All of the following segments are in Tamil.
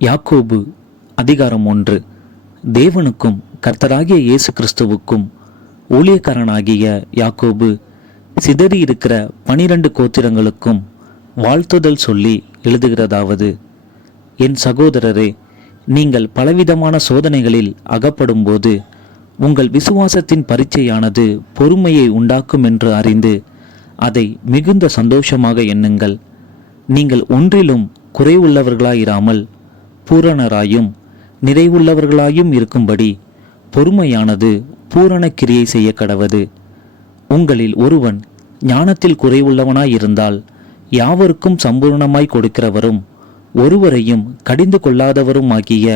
யாக்கோபு அதிகாரம் 1. தேவனுக்கும் கர்த்தராகிய இயேசு கிறிஸ்துவுக்கும் ஊழியக்காரனாகிய யாக்கோபு சிதறியிருக்கிற 12 கோத்திரங்களுக்கும் வாழ்த்துதல் சொல்லி எழுதுகிறதாவது: என் சகோதரரே, நீங்கள் பலவிதமான சோதனைகளில் அகப்படும்போது உங்கள் விசுவாசத்தின் பரீட்சையானது பொறுமையை உண்டாக்கும் என்று அறிந்து அதை மிகுந்த சந்தோஷமாக எண்ணுங்கள். நீங்கள் ஒன்றிலும் குறைவுள்ளவர்களாயிராமல் பூரணராயும் நிறைவுள்ளவர்களாயும் இருக்கும்படி பொறுமையானது பூரண கிரியை செய்ய கடவது. உங்களில் ஒருவன் ஞானத்தில் குறைவுள்ளவனாயிருந்தால் யாவருக்கும் சம்பூர்ணமாய் கொடுக்கிறவரும் ஒருவரையும் கடிந்து கொள்ளாதவருமாகிய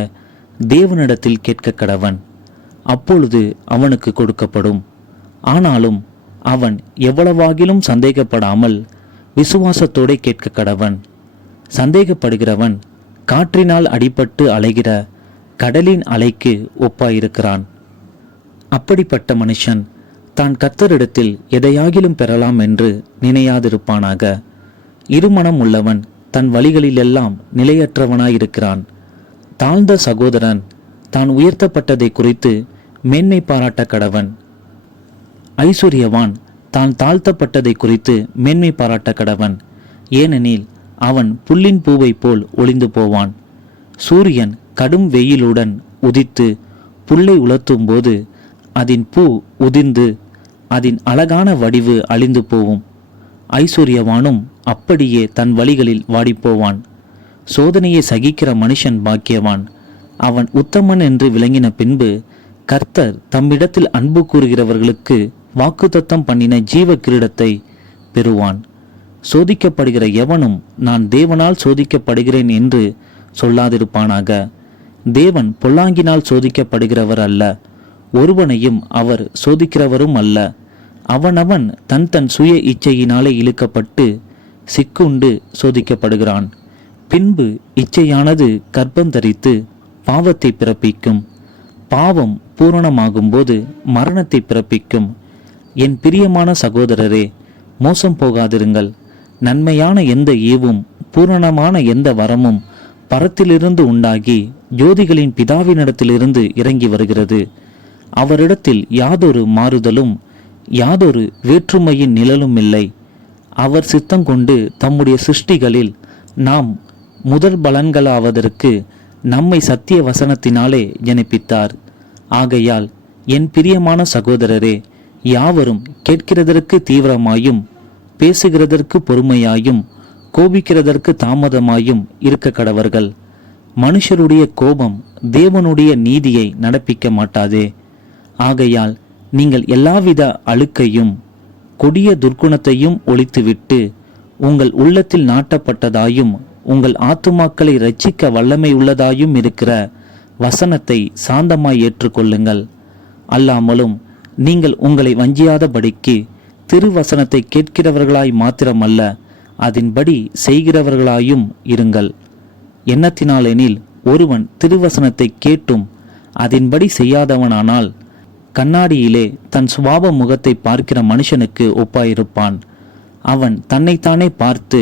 தேவனிடத்தில் கேட்க கடவன். அப்பொழுது அவனுக்கு கொடுக்கப்படும். ஆனாலும் அவன் எவ்வளவாகிலும் சந்தேகப்படாமல் விசுவாசத்தோடு கேட்க கடவன். சந்தேகப்படுகிறவன் காற்றினால் அடிபட்டு அலைகிற கடலின் அலைக்கு ஒப்பாயிருக்கிறான். அப்படிப்பட்ட மனுஷன் தான் கர்த்தரிடத்தில் எதையாகிலும் பெறலாம் என்று நினையாதிருப்பானாக. இருமனம் உள்ளவன் தன் வழிகளிலெல்லாம் நிலையற்றவனாயிருக்கிறான். தாழ்ந்த சகோதரன் தான் உயர்த்தப்பட்டதை குறித்து மேன்மை பாராட்ட கடவன். ஐஸ்வர்யவான் தான் தாழ்த்தப்பட்டதை குறித்து மேன்மை பாராட்ட கடவன். ஏனெனில் அவன் புல்லின் பூவை போல் ஒளிந்து போவான். சூரியன் கடும் வெயிலுடன் உதித்து புல்லை உலர்த்தும் போது அதன் பூ உதிர்ந்து அதன் அழகான வடிவு அழிந்து போகும். ஐஸ்வர்யவானும் அப்படியே தன் வழிகளில் வாடிப்போவான். சோதனையை சகிக்கிற மனுஷன் பாக்கியவான். அவன் உத்தமன் என்று விளங்கின பின்பு கர்த்தர் தம்மிடத்தில் அன்பு கூறுகிறவர்களுக்கு வாக்குத்தத்தம் பண்ணின ஜீவ கிரீடத்தை பெறுவான். சோதிக்கப்படுகிற எவனும் நான் தேவனால் சோதிக்கப்படுகிறேன் என்று சொல்லாதிருப்பானாக. தேவன் பொல்லாங்கினால் சோதிக்கப்படுகிறவர் அல்ல, ஒருவனையும் அவர் சோதிக்கிறவரும் அல்ல. அவனவன் தன் தன் சுய இச்சையினாலே இழுக்கப்பட்டு சிக்குண்டு சோதிக்கப்படுகிறான். பின்பு இச்சையானது கர்ப்பம் தரித்து பாவத்தை பிறப்பிக்கும். பாவம் பூரணமாகும்போது மரணத்தை பிறப்பிக்கும். என் பிரியமான சகோதரரே, மோசம் போகாதிருங்கள். நன்மையான எந்த ஈவும் பூரணமான எந்த வரமும் பரத்திலிருந்து உண்டாகி ஜோதிகளின் பிதாவினிடத்திலிருந்து இறங்கி வருகிறது. அவரிடத்தில் யாதொரு மாறுதலும் யாதொரு வேற்றுமையின் நிழலும் இல்லை. அவர் சித்தம் கொண்டு தம்முடைய சிருஷ்டிகளில் நாம் முதல் பலன்களாவதற்கு நம்மை சத்திய வசனத்தினாலே ஜனிப்பித்தார். ஆகையால் என் பிரியமான சகோதரரே, யாவரும் கேட்கிறதற்கு தீவிரமாயும் பேசுகிறதற்கு பொறுமையாயும் கோபிக்கிறதற்கு தாமதமாயும் இருக்க கடவர்கள். மனுஷருடைய கோபம் தேவனுடைய நீதியை நடப்பிக்க மாட்டாதே. ஆகையால் நீங்கள் எல்லாவித அழுக்கையும் கொடிய துர்க்குணத்தையும் ஒழித்துவிட்டு உங்கள் உள்ளத்தில் நாட்டப்பட்டதாயும் உங்கள் ஆத்துமாக்களை இரட்சிக்க வல்லமை உள்ளதாயும் இருக்கிற வசனத்தை சாந்தமாய் ஏற்றுக்கொள்ளுங்கள். அல்லாமலும் நீங்கள் உங்களை வஞ்சியாதபடிக்கு திருவசனத்தை கேட்கிறவர்களாய் மாத்திரமல்ல, அதன்படி செய்கிறவர்களாயும் இருங்கள். எண்ணத்தினாலெனில் ஒருவன் திருவசனத்தை கேட்டும் அதன்படி செய்யாதவனானால் கண்ணாடியிலே தன் சுபாவ முகத்தை பார்க்கிற மனுஷனுக்கு ஒப்பாயிருப்பான். அவன் தன்னைத்தானே பார்த்து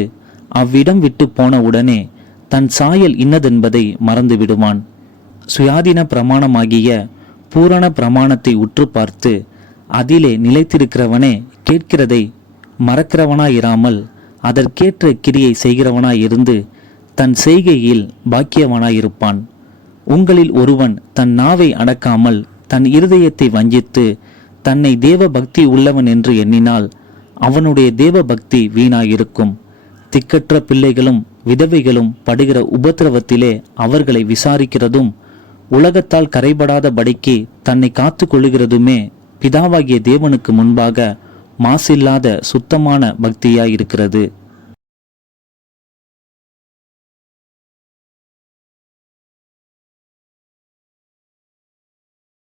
அவ்விடம் விட்டு போன உடனே தன் சாயல் இன்னதென்பதை மறந்து விடுவான். சுயாதீன பிரமாணமாகிய பூரண பிரமாணத்தை உற்று பார்த்து அதிலே நிலைத்திருக்கிறவனே கேட்கிறதை மறக்கிறவனாயிராமல் அதற்கேற்ற கிரியை செய்கிறவனாயிருந்து தன் செய்கையில் பாக்கியவனாயிருப்பான். உங்களில் ஒருவன் தன் நாவை அடக்காமல் தன் இருதயத்தை வஞ்சித்து தன்னை தேவ பக்தி உள்ளவன் என்று எண்ணினால் அவனுடைய தேவ பக்தி வீணாயிருக்கும். திக்கற்ற பிள்ளைகளும் விதவைகளும் படுகிற உபத்திரவத்திலே அவர்களை விசாரிக்கிறதும் உலகத்தால் கரைபடாத படிக்கு தன்னை காத்து கொள்ளுகிறதுமே பிதாவாகிய தேவனுக்கு முன்பாக மாசில்லாத சுத்தமான பக்தியாயிருக்கிறது.